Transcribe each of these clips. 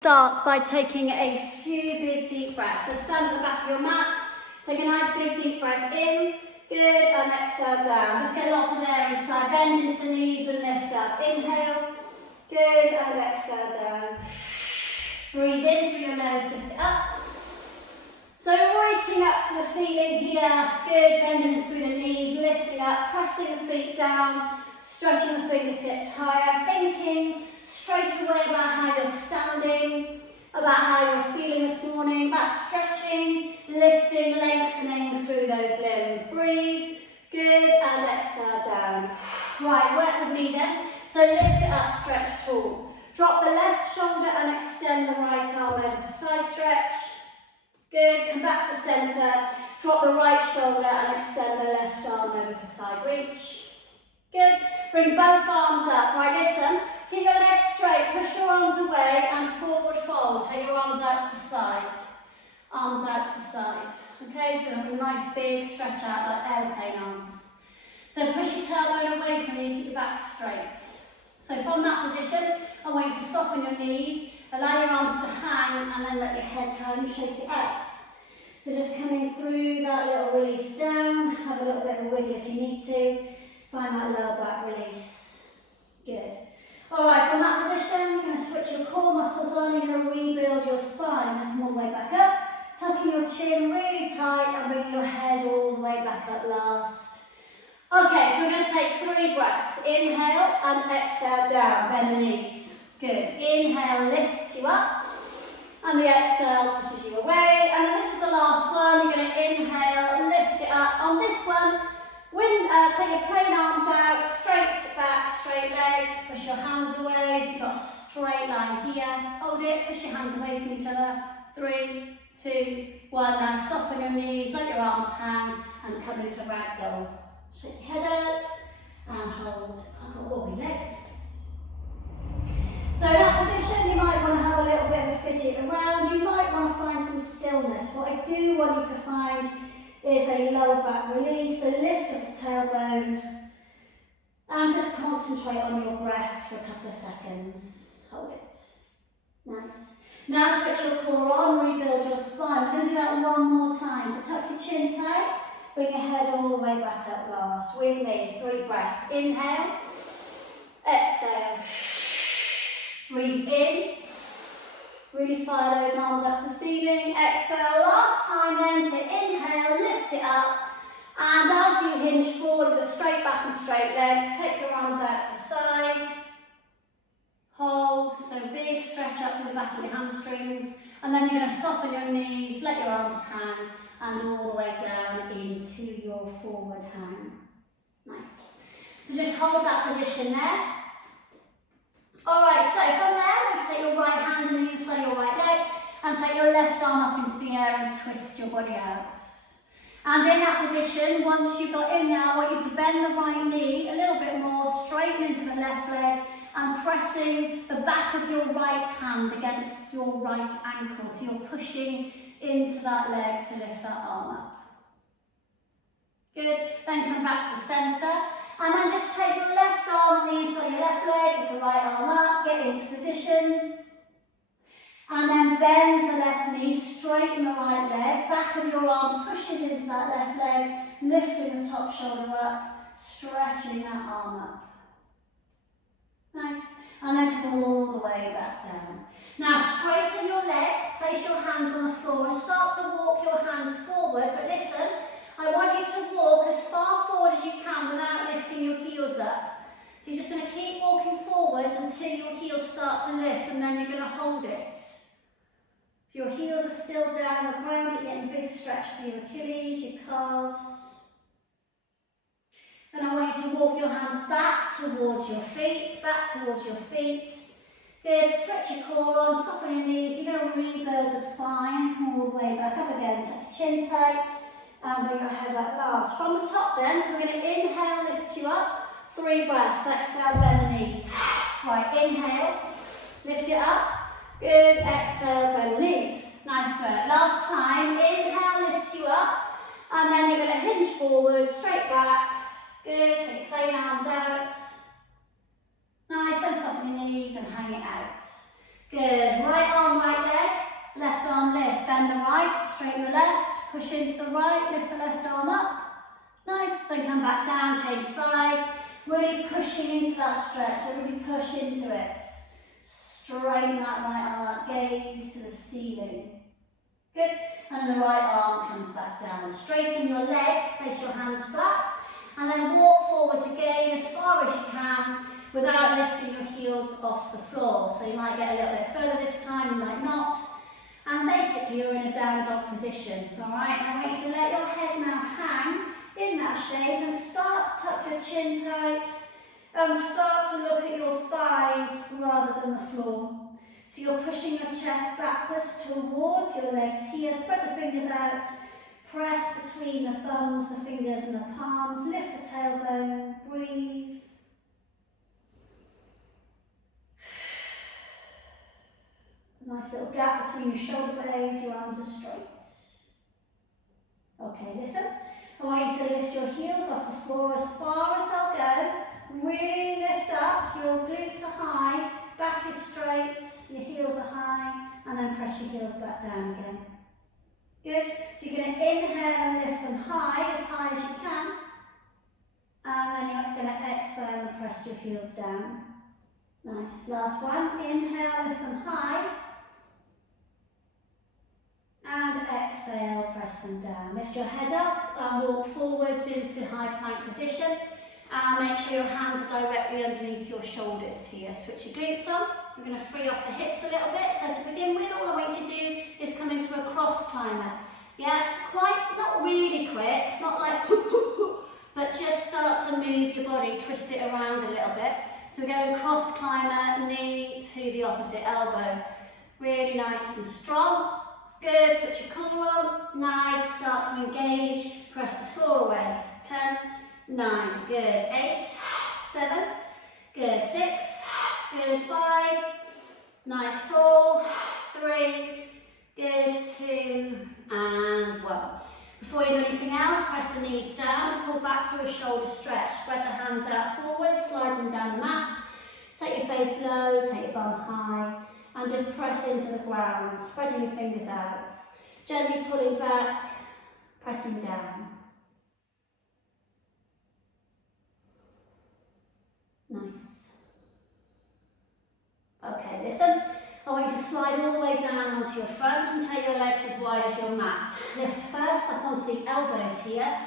Start by taking a few big deep breaths. So stand at the back of your mat, take a nice big deep breath in, good, and exhale down. Just get lots of air inside, bend into the knees and lift up. Inhale, good, and exhale down. Breathe in through your nose, lift it up. So reaching up to the ceiling here, good, bending through the knees, lifting up, pressing the feet down, stretching the fingertips higher, thinking straight away about how you're standing, about how you're feeling this morning, about stretching, lifting, lengthening through those limbs. Breathe, good, and exhale down. Right, work with me then. So lift it up, stretch tall. Drop the left shoulder and extend the right arm over to side stretch. Good, come back to the centre. Drop the right shoulder and extend the left arm over to side reach. Good, bring both arms up. Right, listen. Keep your legs straight, push your arms away and forward fold. Take your arms out to the side. Arms out to the side. Okay, so we have a nice big stretch out like aeroplane arms. So push your tailbone away from you, keep your back straight. So from that position, I want you to soften your knees, allow your arms to hang and then let your head hang, shake it out. So just coming through that little release down, have a little bit of a wiggle if you need to. Find that lower back release. Good. Alright, from that position, you're going to switch your core muscles on, you're going to rebuild your spine. And come all the way back up, tucking your chin really tight and bringing your head all the way back up last. Okay, so we're going to take 3 breaths. Inhale and exhale down, bend the knees. Good. Inhale lifts you up and the exhale pushes you away. And then this is the last one. You're going to inhale, lift it up. On this one, take your plain arms out, straight back, straight legs, push your hands away, so you've got a straight line here. Hold it, push your hands away from each other. 3, 2, 1. Now soften your knees, let your arms hang, and come into ragdoll. Shake your head out, and hold. I've got wobbly legs. So in that position, you might want to have a little bit of a fidget around. You might want to find some stillness. What I do want you to find is a lower back release, so lift up the tailbone and just concentrate on your breath for a couple of seconds. Hold it. Nice. Now stretch your core on, rebuild your spine. We're going to do that one more time. So tuck your chin tight, bring your head all the way back up last. With me, 3 breaths. Inhale, exhale. Breathe in. Really fire those arms up to the ceiling. Exhale, last time then, so inhale, lift it up. And as you hinge forward with a straight back and straight legs, take your arms out to the side. Hold, so big stretch up to the back of your hamstrings. And then you're going to soften your knees, let your arms hang, and all the way down into your forward hang. Nice. So just hold that position there. Alright, so from there, you take your right hand on the inside of your right leg and take your left arm up into the air and twist your body out. And in that position, once you've got in there, I want you to bend the right knee a little bit more, straighten into the left leg and pressing the back of your right hand against your right ankle. So you're pushing into that leg to lift that arm up. Good, then come back to the centre. And then just take your left arm on the inside of your left leg, with the right arm up, get into position. And then bend the left knee, straighten the right leg, back of your arm pushes into that left leg, lifting the top shoulder up, stretching that arm up. Nice. And then come all the way back down. Now straighten your legs, place your hands on the floor and start to walk your hands forward, but listen, I want you to walk as far forward as you can without lifting your heels up. So you're just going to keep walking forwards until your heels start to lift and then you're going to hold it. If your heels are still down on the ground, you're getting a big stretch through your Achilles, your calves. Then I want you to walk your hands back towards your feet, Good, stretch your core on, soften your knees, you're going to rebuild the spine, come all the way back up again, tuck your chin tight. And bring your head up last. From the top then, so we're going to inhale, lift you up. 3 breaths, exhale, bend the knees. Right, inhale, lift it up. Good, exhale, bend the knees. Nice work. Last time, inhale, lift you up. And then you're going to hinge forward, straight back. Good, take plain arms out. Nice, and soften your knees and hang it out. Good. Right arm, right leg. Left arm lift. Bend the right, straighten the left. Push into the right, lift the left arm up. Nice. Then come back down, change sides. Really pushing into that stretch. So really push into it. Straighten that right arm up. Gaze to the ceiling. Good. And then the right arm comes back down. Straighten your legs. Place your hands flat. And then walk forwards again as far as you can without lifting your heels off the floor. So you might get a little bit further this time, you might not. And basically you're in a down dog position, all right? I want you to let your head now hang in that shape and start to tuck your chin tight and start to look at your thighs rather than the floor. So you're pushing your chest backwards towards your legs here. Spread the fingers out. Press between the thumbs, the fingers and the palms. Lift the tailbone. Breathe. Nice little gap between your shoulder blades, your arms are straight. Okay, listen. I want you to lift your heels off the floor as far as they'll go. Really lift up so your glutes are high, back is straight, your heels are high, and then press your heels back down again. Good. So you're going to inhale and lift them high as you can. And then you're going to exhale and press your heels down. Nice. Last one. Inhale, lift them high. And exhale, press them down. Lift your head up and walk forwards into high plank position. And make sure your hands are directly underneath your shoulders here. Switch your glutes on. You're going to free off the hips a little bit. So to begin with, all I want you to do is come into a cross climber. Yeah, not really quick, not like but just start to move your body, twist it around a little bit. So we're going cross climber, knee to the opposite elbow. Really nice and strong. Good, switch your collar on. Nice, start to engage. Press the floor away. 10, 9, good. 8, 7, good. 6, good. 5, nice. 4, 3, good. 2, and 1. Before you do anything else, press the knees down, pull back through a shoulder stretch. Spread the hands out forwards, slide them down the mat. Take your face low, take your bum high. And just press into the ground, spreading your fingers out. Gently pulling back, pressing down. Nice. Okay, listen. I want you to slide all the way down onto your front and take your legs as wide as your mat. Lift first up onto the elbows here.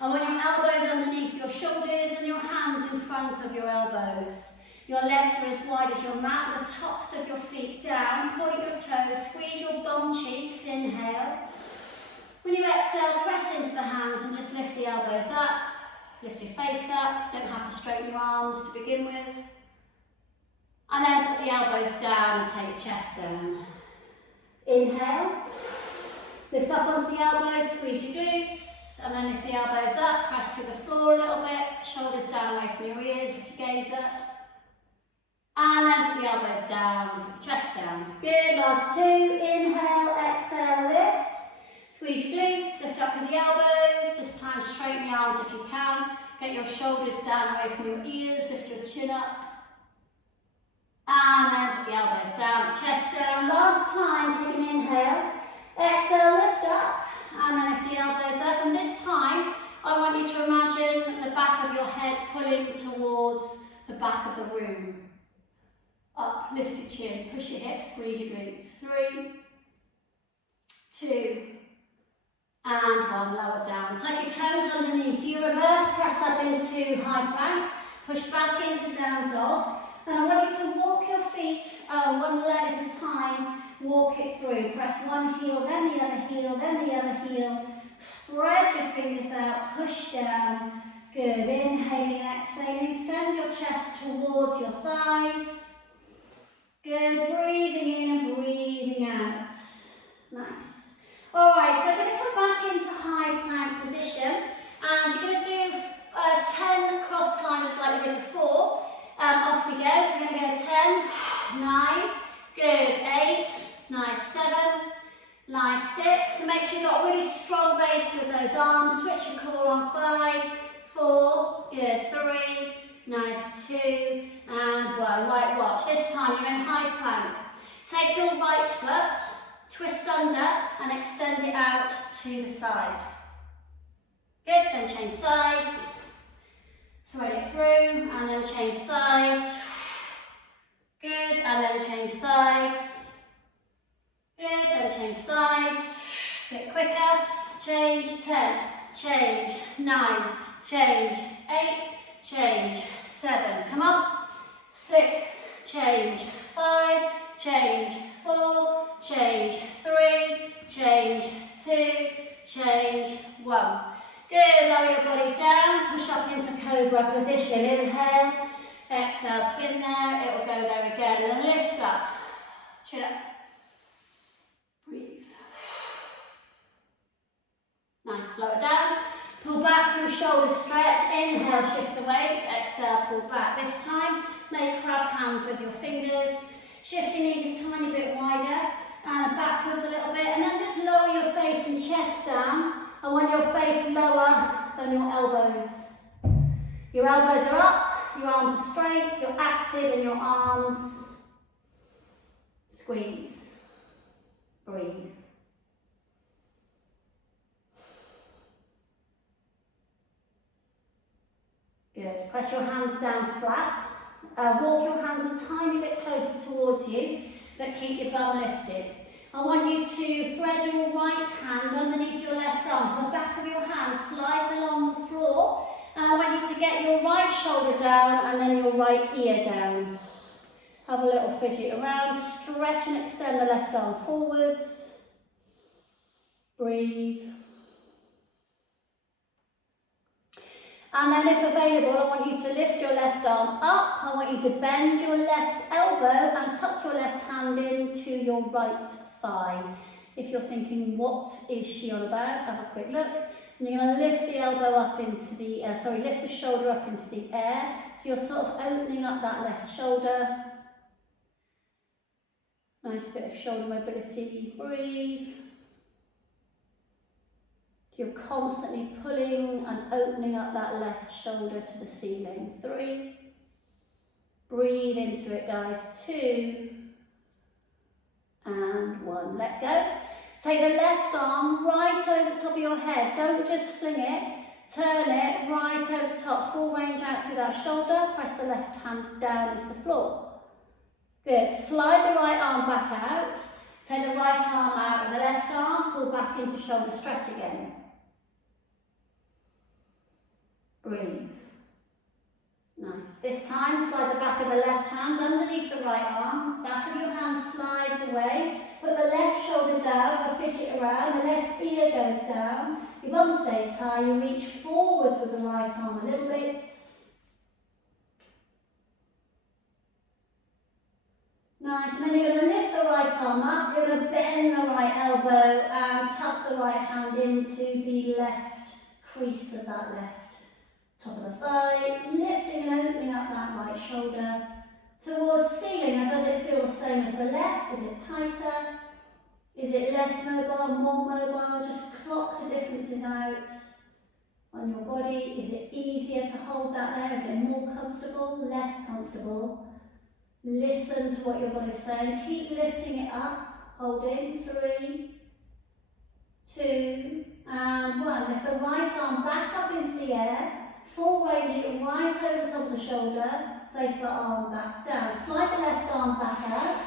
I want your elbows underneath your shoulders and your hands in front of your elbows. Your legs are as wide as your mat, the tops of your feet down, point your toes, squeeze your bum cheeks, inhale. When you exhale, press into the hands and just lift the elbows up, lift your face up, don't have to straighten your arms to begin with. And then put the elbows down and take your chest down. Inhale, lift up onto the elbows, squeeze your glutes, and then lift the elbows up, press to the floor a little bit, shoulders down away from your ears, lift your gaze up. And then put the elbows down, chest down. Good, last 2. Inhale, exhale, lift. Squeeze your glutes, lift up from the elbows. This time straighten the arms if you can. Get your shoulders down away from your ears, lift your chin up. And then put the elbows down, chest down. Last time, take an inhale. Exhale, lift up. And then lift the elbows up. And this time, I want you to imagine the back of your head pulling towards the back of the room. Up, lift your chin, push your hips, squeeze your glutes. 3, 2, and 1. Lower down. Tuck your toes underneath you. Reverse press up into high plank. Push back into down dog. And I want you to walk your feet one leg at a time. Walk it through. Press one heel, then the other heel, then the other heel. Spread your fingers out. Push down. Good. Inhaling and exhaling. Send your chest towards your thighs. Good, breathing in and breathing out. Nice. Alright, so we're going to come back into high plank position and you're going to do 10 cross climbers like we did before. Off we go, so we're going to go 10, 9, good, 8, nice, 7, nice, 6. So make sure you've got a really strong base with those arms. Switch your core on 5, 4, good, 3, nice, 2, and 1. Right, watch. This time you're in high plank. Take your right foot, twist under and extend it out to the side. Good, then change sides. Thread it through and then change sides. Good, and then change sides. Good, then change sides. A bit quicker. Change 10, change 9, change 8, change 7. Come on. 6, change 5, change 4, change 3, change 2, change 1. Good, lower your body down, push up into cobra position. Inhale, exhale, spin there, it will go there again. And lift up, chin up, breathe. Nice, lower down, pull back through shoulder stretch. Inhale, shift the weight, exhale, pull back. This time, make crab hands with your fingers. Shift your knees a tiny bit wider and backwards a little bit. And then just lower your face and chest down. I want your face lower than your elbows. Your elbows are up, your arms are straight, you're active in your arms. Squeeze. Breathe. Good. Press your hands down flat. Walk your hands a tiny bit closer towards you, but keep your bum lifted. I want you to thread your right hand underneath your left arm, so the back of your hand slides along the floor, and I want you to get your right shoulder down and then your right ear down. Have a little fidget around, stretch and extend the left arm forwards. Breathe. And then if available, I want you to lift your left arm up. I want you to bend your left elbow and tuck your left hand into your right thigh. If you're thinking, what is she on about? Have a quick look. And you're going to lift the elbow up into the, lift the shoulder up into the air. So you're sort of opening up that left shoulder. Nice bit of shoulder mobility. Breathe. You're constantly pulling and opening up that left shoulder to the ceiling. 3. Breathe into it, guys. 2. And 1. Let go. Take the left arm right over the top of your head. Don't just fling it. Turn it right over the top. Full range out through that shoulder. Press the left hand down into the floor. Good. Slide the right arm back out. Take the right arm out with the left arm. Pull back into shoulder stretch again. Breathe. Nice. This time, slide the back of the left hand underneath the right arm. Back of your hand slides away. Put the left shoulder down, or fidget around. The left ear goes down. Your bum stays high. You reach forwards with the right arm a little bit. Nice. And then you're going to lift the right arm up. You're going to bend the right elbow and tuck the right hand into the left crease of that left top of the thigh, lifting and opening up that right shoulder towards the ceiling. Now, does it feel the same as the left? Is it tighter? Is it less mobile, more mobile? Just clock the differences out on your body. Is it easier to hold that there? Is it more comfortable, less comfortable? Listen to what your body's saying. Keep lifting it up, holding. 3, 2, and 1. Lift the right arm back up into the air. Full range it right over the top of the shoulder. Place the arm back down. Slide the left arm back out.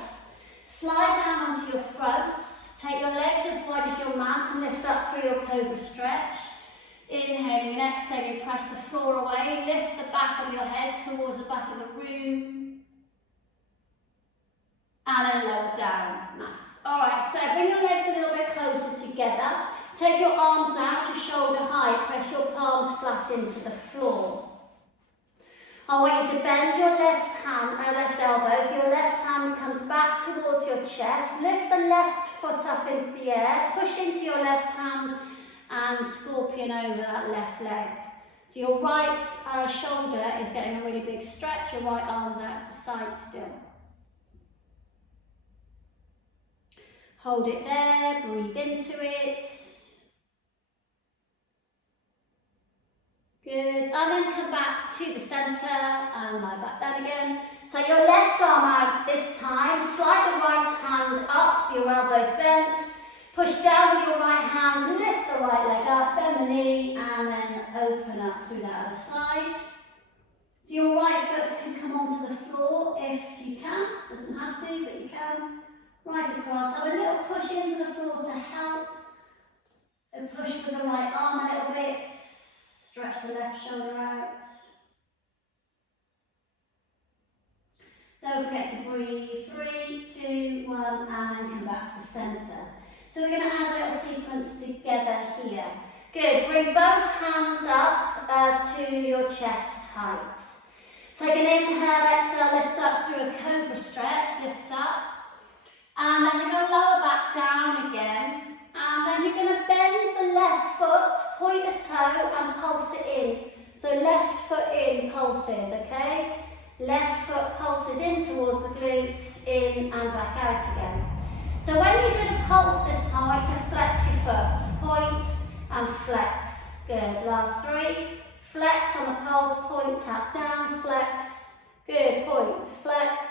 Slide down onto your front. Take your legs as wide as your mat and lift up through your cobra stretch. Inhaling and exhaling, press the floor away. Lift the back of your head towards the back of the room. And then lower down. Nice. Alright, so bring your legs a little bit closer together. Take your arms out to shoulder height. Press your palms flat into the floor. I want you to bend your left elbow, so your left hand comes back towards your chest. Lift the left foot up into the air. Push into your left hand and scorpion over that left leg. So your right shoulder is getting a really big stretch. Your right arm's out to the side still. Hold it there, breathe into it. Good, and then come back to the centre and lie back down again. Take your left arm out this time, slide the right hand up, your elbows bent, push down with your right hand, lift the right leg up, bend the knee, and then open up through that other side. So your right foot can come onto the floor if you can, doesn't have to, but you can. Right across, have a little push into the floor to help. So push with the right arm a little bit, stretch the left shoulder out. Don't forget to breathe. 3, 2, 1, and then come back to the centre. So we're going to add a little sequence together here. Good. Bring both hands up to your chest height. Take an inhale, exhale, lift up through a cobra stretch, lift up. And then you're going to lower back down again. And then you're going to bend the left foot, point a toe and pulse it in. So left foot in pulses, okay? Left foot pulses in towards the glutes, in and back out again. So when you do the pulse this time, I want you to flex your foot. Point and flex. Good. Last 3. Flex on the pulse, point, tap down, flex. Good. Point, flex.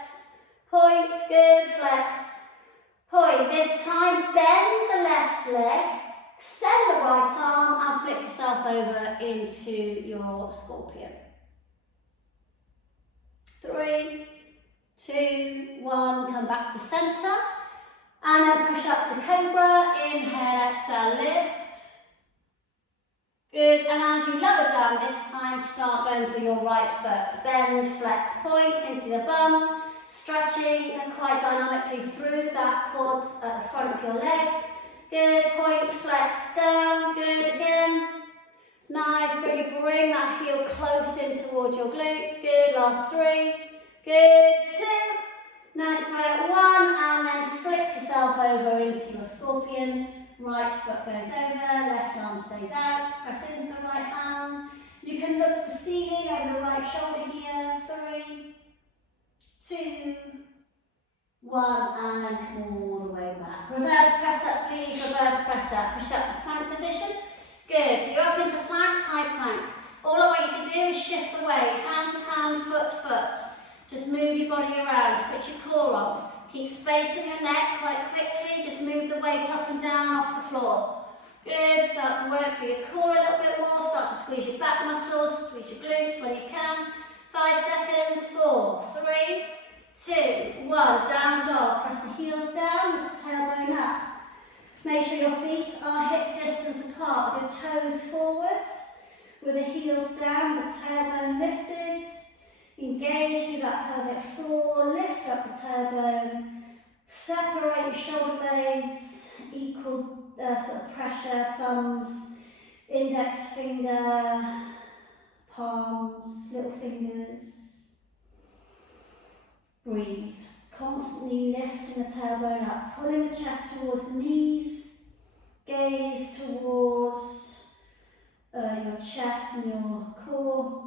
Point, good, flex. Point. This time, bend the left leg, extend the right arm and flip yourself over into your scorpion. 3, 2, 1, come back to the centre. And then push up to cobra, inhale, exhale, lift. Good, and as you lower down this time, start going for your right foot. Bend, flex, point into the bum, stretching quite dynamically through that quad at the front of your leg. Good, point, flex down, good again. Nice, really bring that heel close in towards your glute. Good, last 3. Good, 2. Nice, right, 1, and then flip yourself over into your scorpion. Right foot goes over, left arm stays out, press into the right hand. You can look to the ceiling over the right shoulder here. 3, 2, 1, and then come all the way back. Reverse press up, please, reverse press up. Push up to plank position. Good, so you're up into plank, high plank. All I want you to do is shift the weight, hand, hand, foot, foot. Just move your body around, switch your core off. Keep spacing your neck quite quickly, just move the weight up and down off the floor. Good, start to work through your core a little bit more, start to squeeze your back muscles, squeeze your glutes when you can. 5 seconds, 4, 3, 2, 1, down dog. Press the heels down with the tailbone up. Make sure your feet are hip distance apart with your toes forwards, with the heels down, the tailbone lifted. Engage through that pelvic floor, lift up the tailbone, separate your shoulder blades, equal sort of pressure, thumbs, index finger, palms, little fingers. Breathe. Constantly lifting the tailbone up, pulling the chest towards the knees, gaze towards your chest and your core.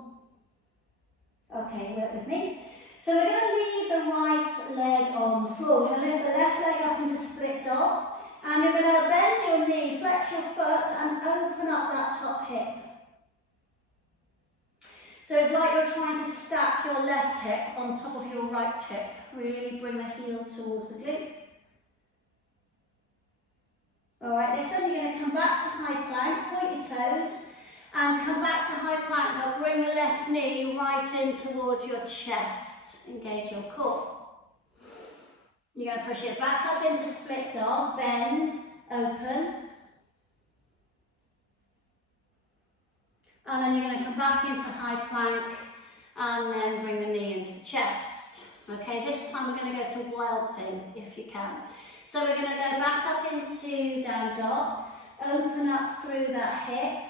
Okay, work with me. So we're going to leave the right leg on the floor. We're going to lift the left leg up into split dog. And you're going to bend your knee, flex your foot and open up that top hip. So it's like you're trying to stack your left hip on top of your right hip. Really bring the heel towards the glute. Alright, listen, you're going to come back to high plank, point your toes. And come back to high plank. Now bring the left knee right in towards your chest. Engage your core. You're going to push it back up into split dog. Bend, open. And then you're going to come back into high plank and then bring the knee into the chest. Okay, this time we're going to go to wild thing if you can. So we're going to go back up into down dog. Open up through that hip.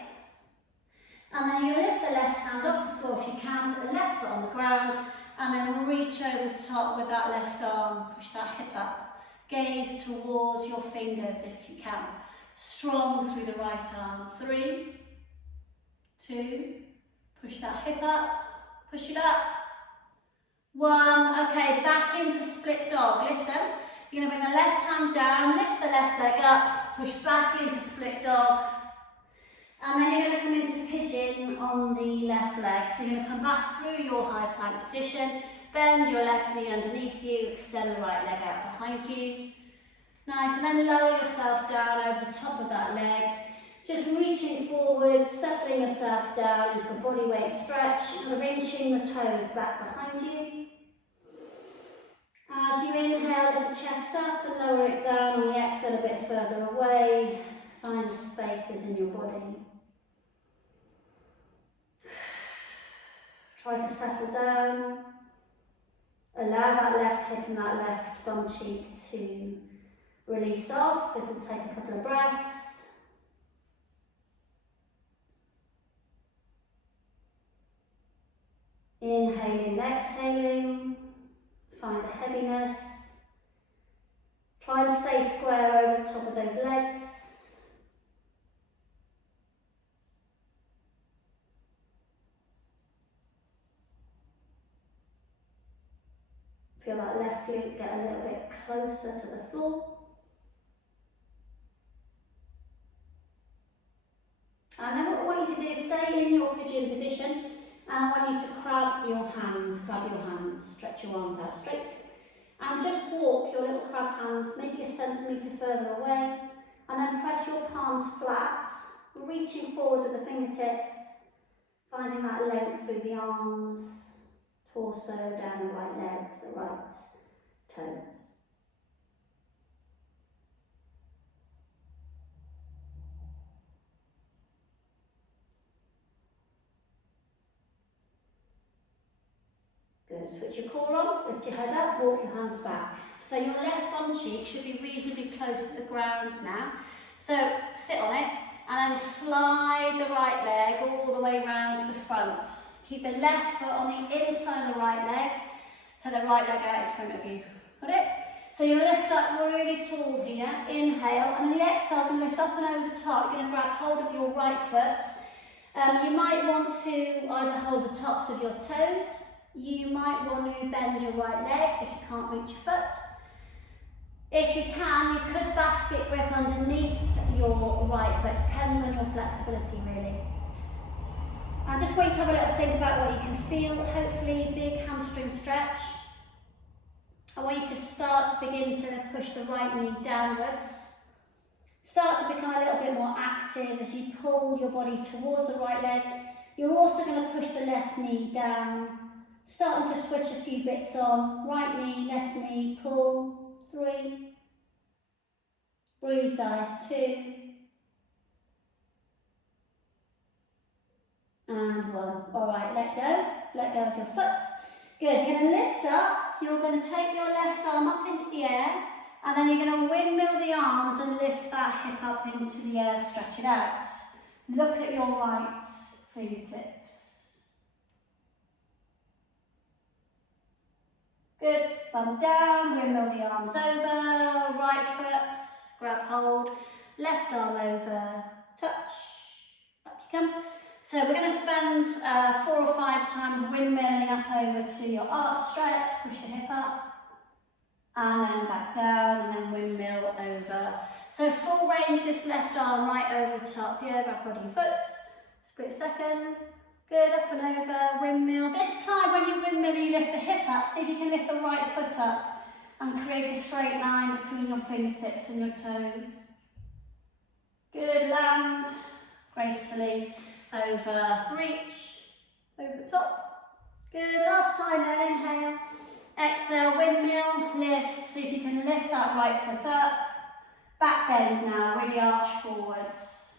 And then you lift the left hand off the floor if you can, put the left foot on the ground, and then reach over the top with that left arm, push that hip up. Gaze towards your fingers if you can. Strong through the right arm. 3, 2, push that hip up, push it up. 1, okay, back into split dog. Listen, you're going to bring the left hand down, lift the left leg up, push back into split dog. And then you're going to come into pigeon on the left leg. So you're going to come back through your high plank position, Bend your left knee underneath you, extend the right leg out behind you. Nice, and then lower yourself down over the top of that leg. Just reaching forward, settling yourself down into a body weight stretch, sort of inching the toes back behind you. As you inhale, lift the chest up and lower it down. On the exhale, a bit further away. Find the spaces in your body. Try to settle down. Allow that left hip and that left bum cheek to release off. It'll take a couple of breaths. Inhaling, exhaling. Find the heaviness. Try and stay square over the top of those legs. Feel that left glute get a little bit closer to the floor. And then what I want you to do, stay in your pigeon position, and I want you to grab your hands, stretch your arms out straight, and just walk your little crab hands maybe a centimetre further away, and then press your palms flat, reaching forward with the fingertips, finding that length through the arms, torso, down the right leg to the right toes. Good. Switch your core on, lift your head up, walk your hands back. So your left bum cheek should be reasonably close to the ground now. So sit on it and then slide the right leg all the way round to the front. Keep the left foot on the inside of the right leg, to the right leg out in front of you. Got it? So you lift up really tall here, inhale, and then the exhale is going to lift up and over the top. You're going to grab hold of your right foot. You might want to either hold the tops of your toes. You might want to bend your right leg if you can't reach your foot. If you can, you could basket grip underneath your right foot. Depends on your flexibility, really. I just want you to have a little think about what you can feel. Hopefully, big hamstring stretch. I want you to begin to push the right knee downwards. Start to become a little bit more active as you pull your body towards the right leg. You're also going to push the left knee down. Starting to switch a few bits on. Right knee, left knee, pull. 3. Breathe, guys. 2. And 1. All right, let go. Let go of your foot. Good. You're going to lift up. You're going to take your left arm up into the air. And then you're going to windmill the arms and lift that hip up into the air. Stretch it out. Look at your right fingertips. Good, bum down, windmill the arms over, right foot, grab hold, left arm over, touch, up you come. So we're going to spend 4 or 5 times windmilling up over to your arch stretch, push the hip up, and then back down, and then windmill over. So full range this left arm right over the top here, grab hold of your foot, split second. Good, up and over, windmill. This time when you windmill, you lift the hip up. See if you can lift the right foot up and create a straight line between your fingertips and your toes. Good, land gracefully over, reach, over the top. Good, last time then, inhale. Exhale, windmill, lift. See if you can lift that right foot up. Back bend now, really arch forwards.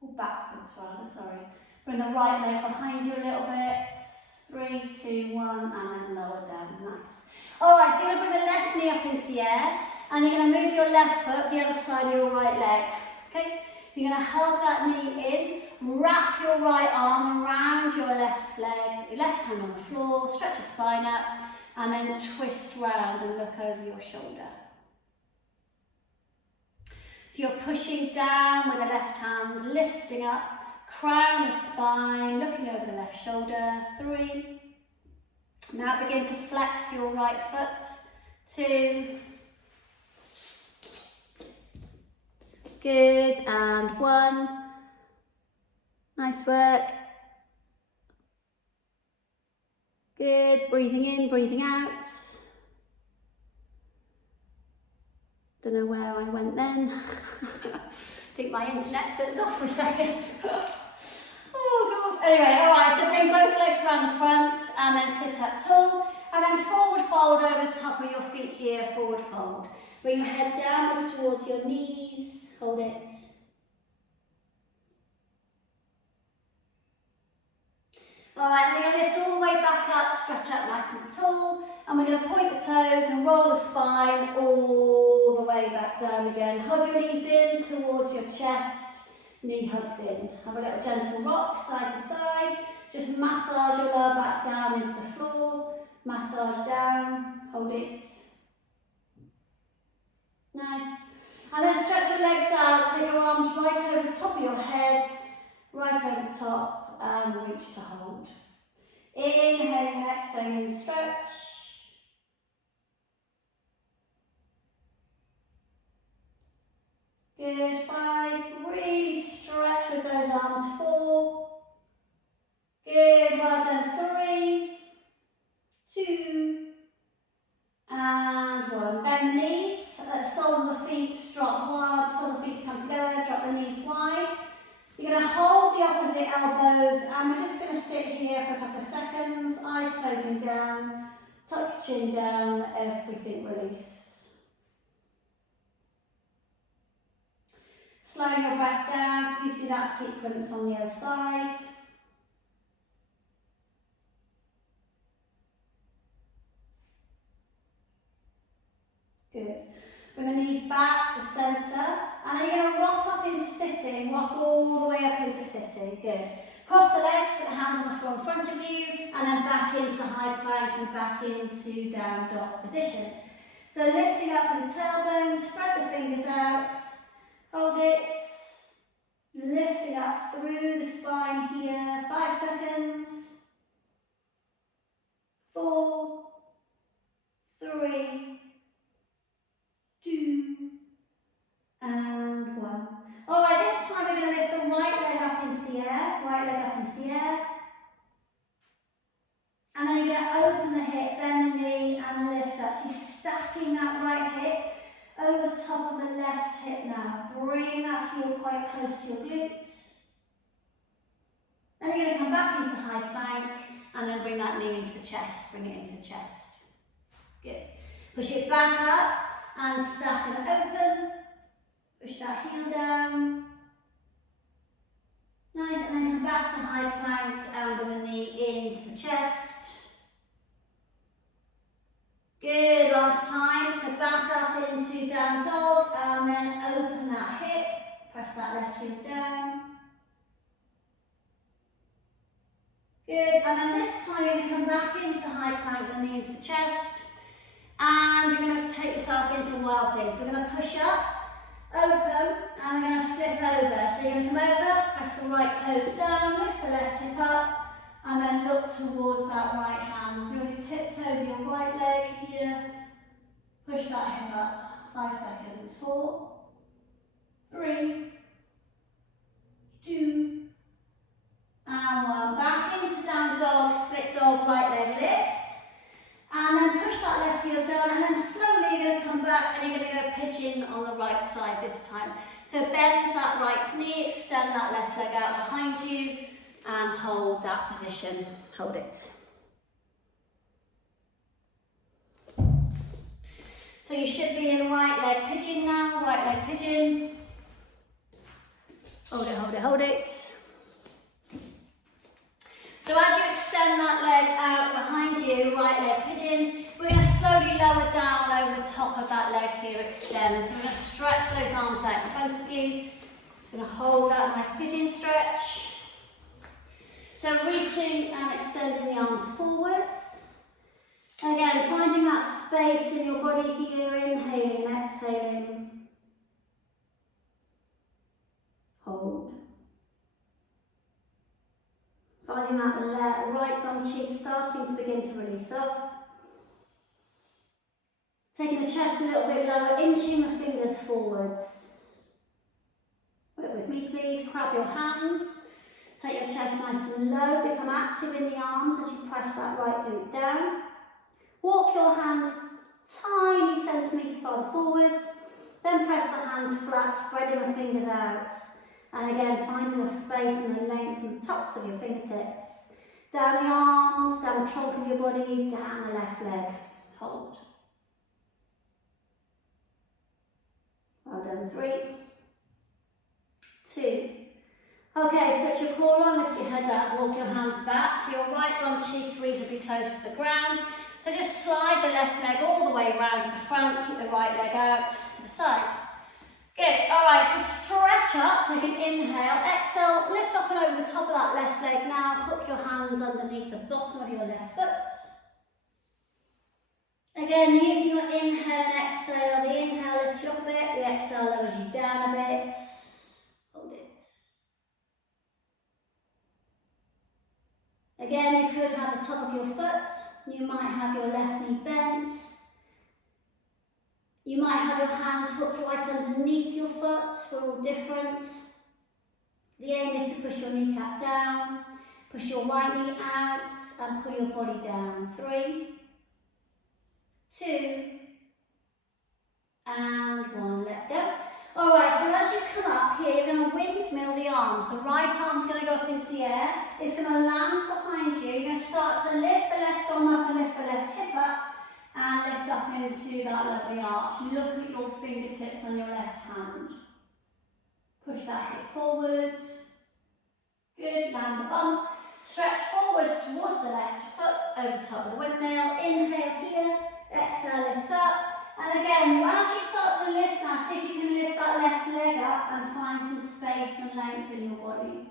Or backwards rather, sorry. Bring the right leg behind you a little bit. 3, 2, 1, and then lower down. Nice. All right, so you're going to bring the left knee up into the air, and you're going to move your left foot the other side of your right leg. Okay? You're going to hug that knee in, wrap your right arm around your left leg, your left hand on the floor, stretch your spine up, and then twist round and look over your shoulder. So you're pushing down with the left hand, lifting up, crown the spine, looking over the left shoulder. 3. Now begin to flex your right foot. 2. Good, and 1. Nice work. Good, breathing in, breathing out. Don't know where I went then. I think my internet turned off for a second. Oh God. Anyway, all right, so bring both legs around the front and then sit up tall. And then forward fold over the top of your feet here, forward fold. Bring your head downwards towards your knees, hold it. All right, then you're going to lift all the way back up, stretch up nice and tall. And we're going to point the toes and roll the spine all the way back down again. Hug your knees in towards your chest, knee hugs in. Have a little gentle rock, side to side. Just massage your lower back down into the floor. Massage down, hold it. Nice. And then stretch your legs out, take your arms right over the top of your head, right over the top, and reach to hold. Inhaling and exhaling, stretch. Good, 5. Really stretch with those arms. 4. Good, well done. 3, 2, and 1. Bend the knees, soles of the feet drop wide, soles of the feet come together, drop the knees wide. You're going to hold the opposite elbows and we're just going to sit here for a couple of seconds, eyes closing down, tuck your chin down, everything release. Slowing your breath down, so you do that sequence on the other side. Good. Bring the knees back to the centre, and then you're going to rock up into sitting, rock all the way up into sitting. Good. Cross the legs, put the hands on the floor in front of you, and then back into high plank and back into down dog position. So lifting up from the tailbone, spread the fingers out, hold it, lifting up through the spine here, 5 seconds, 4, 3, 2, and 1. All right, this time we're going to lift the right leg up into the air, right leg up into the air. And then you're going to open the hip, bend the knee and lift up. So you're stacking that right hip over the top of the left hip now. Bring that heel quite close to your glutes. Then you're going to come back into high plank and then bring that knee into the chest, bring it into the chest. Good. Push it back up. And stack and open, push that heel down. Nice, and then come back to high plank and bring the knee into the chest. Good, last time, so back up into down dog and then open that hip, press that left heel down. Good, and then this time you're going to come back into high plank, the knee into the chest. And you're going to take yourself into wild thing. So we're going to push up, open, and we're going to flip over. So you're going to come over, press the right toes down, lift the left hip up, and then look towards that right hand. So you're going to tiptoes your right leg here, push that hip up, 5 seconds, 4, 3, 2, and 1. Back into down dog, split dog, right leg lift. And then push that left heel down, and then slowly you're going to come back and you're going to go pigeon on the right side this time. So bend that right knee, extend that left leg out behind you, and hold that position. Hold it. So you should be in right leg pigeon now, right leg pigeon. Hold it, hold it, hold it. So as you extend that leg out behind you, right leg pigeon, we're going to slowly lower down over the top of that leg here, extend. So we're going to stretch those arms out in front of you. Just going to hold that nice pigeon stretch. So reaching and extending the arms forwards. And again, finding that space in your body here, inhaling and exhaling. Hold. Finding that right bum cheek starting to begin to release up. Taking the chest a little bit lower, inching the fingers forwards. Work with me please, grab your hands. Take your chest nice and low, become active in the arms as you press that right glute down. Walk your hands tiny centimetre farther forwards, then press the hands flat, spreading the fingers out. And again, finding the space and the length from the tops of your fingertips. Down the arms, down the trunk of your body, down the left leg. Hold. Well done, 3, 2. Okay, switch your core on, lift your head up, walk your hands back to your right bum cheek, reasonably close to the ground. So just slide the left leg all the way around to the front, keep the right leg out to the side. Good, alright, so stretch up, take an inhale, exhale, lift up and over the top of that left leg now, hook your hands underneath the bottom of your left foot. Again, using your inhale and exhale, the inhale lifts you up a bit, the exhale lowers you down a bit. Hold it. Again, you could have the top of your foot, you might have your left knee bent, you might have your hands hooked right underneath your foot, we're all different. The aim is to push your kneecap down, push your right knee out and pull your body down. 3, 2, and 1, let go. Alright, so as you come up here, you're going to windmill the arms. The right arm's going to go up into the air, it's going to land behind you, you're going to start to lift the left arm up and lift the left hip up, and lift up into that lovely arch. Look at your fingertips on your left hand. Push that hip forwards. Good, land the bum. Stretch forwards towards the left foot, over the top of the windmill. Inhale here, exhale, lift up. And again, as you start to lift now, see if you can lift that left leg up and find some space and length in your body.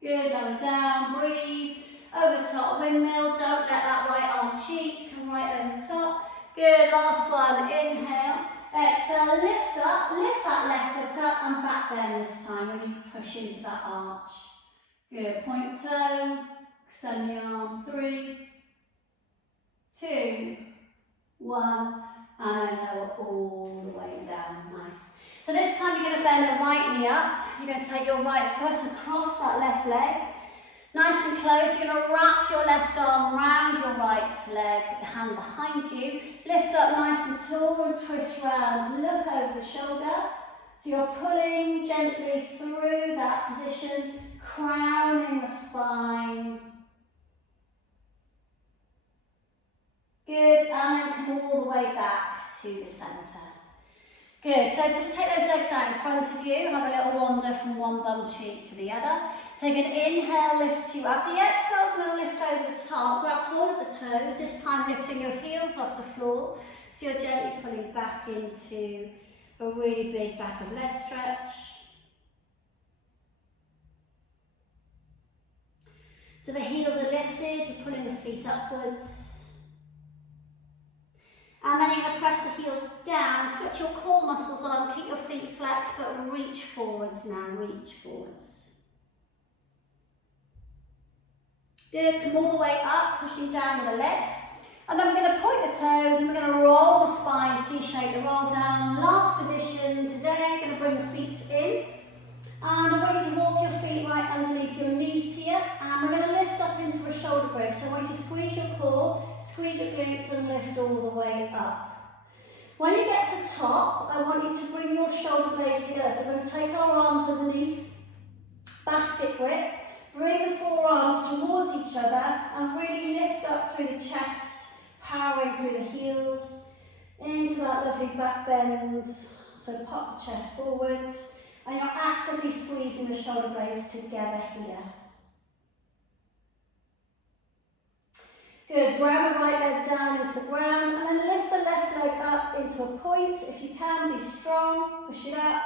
Good, lower down, breathe. Over the top, windmill, don't let that right arm cheat, come right over the top. Good, last one, inhale, exhale, lift up, lift that left foot up and back bend this time when you push into that arch. Good, point the toe, extend the arm, 3, 2, 1, and then lower all the way down, nice. So this time you're going to bend the right knee up, you're going to take your right foot across that left leg. Nice and close, you're going to wrap your left arm around your right leg, the hand behind you. Lift up nice and tall and twist round. Look over the shoulder. So you're pulling gently through that position, crowning the spine. Good, and then come all the way back to the centre. Good, so just take those legs out in front of you, have a little wander from one bum cheek to the other. Take an inhale, lift you up. The exhale is going to lift over the top, grab hold of the toes, this time lifting your heels off the floor. So you're gently pulling back into a really big back of leg stretch. So the heels are lifted, you're pulling the feet upwards. And then you're going to press the heels down, switch your core muscles on, keep your feet flexed, but reach forwards now, reach forwards. Good, come all the way up, pushing down with the legs. And then we're going to point the toes and we're going to roll the spine, C-shape the roll down. Last position today, going to bring the feet in. And I want you to walk your feet right underneath your knees here. And we're going to lift up into a shoulder bridge. So I want you to squeeze your core, squeeze your glutes and lift all the way up. When you get to the top, I want you to bring your shoulder blades together. So we're going to take our arms underneath, basket grip. Bring the forearms towards each other and really lift up through the chest, powering through the heels, into that lovely back bend. So pop the chest forwards. And you're actively squeezing the shoulder blades together here. Good, ground the right leg down into the ground and then lift the left leg up into a point. If you can, be strong, push it up.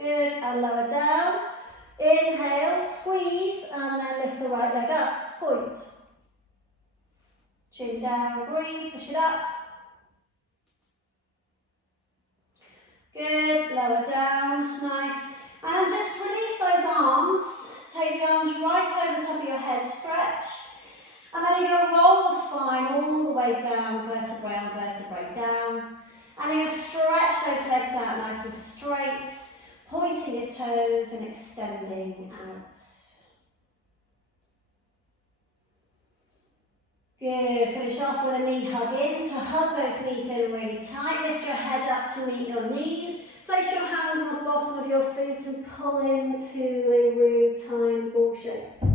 Good, and lower down. Inhale, squeeze, and then lift the right leg up, point. Chin down, breathe, push it up. Good, lower down, nice. And just release those arms. Take the arms right over the top of your head, stretch. And then you're going to roll the spine all the way down, vertebrae on vertebrae down. And you're going to stretch those legs out nice and straight. Pointing your toes and extending out. Good, finish off with a knee hug in, so hug those knees in really tight, lift your head up to meet your knees, place your hands on the bottom of your feet and pull into a really tiny ball shape.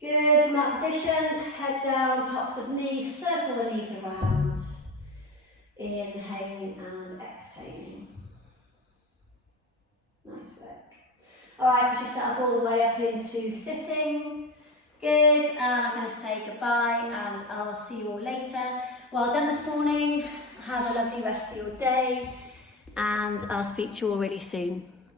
Good, from that position, head down, tops of knees, circle the knees around, inhaling and exhaling. Nice work. Alright, push yourself all the way up into sitting. Good, and I'm going to say goodbye and I'll see you all later. Well done this morning, have a lovely rest of your day and I'll speak to you all really soon.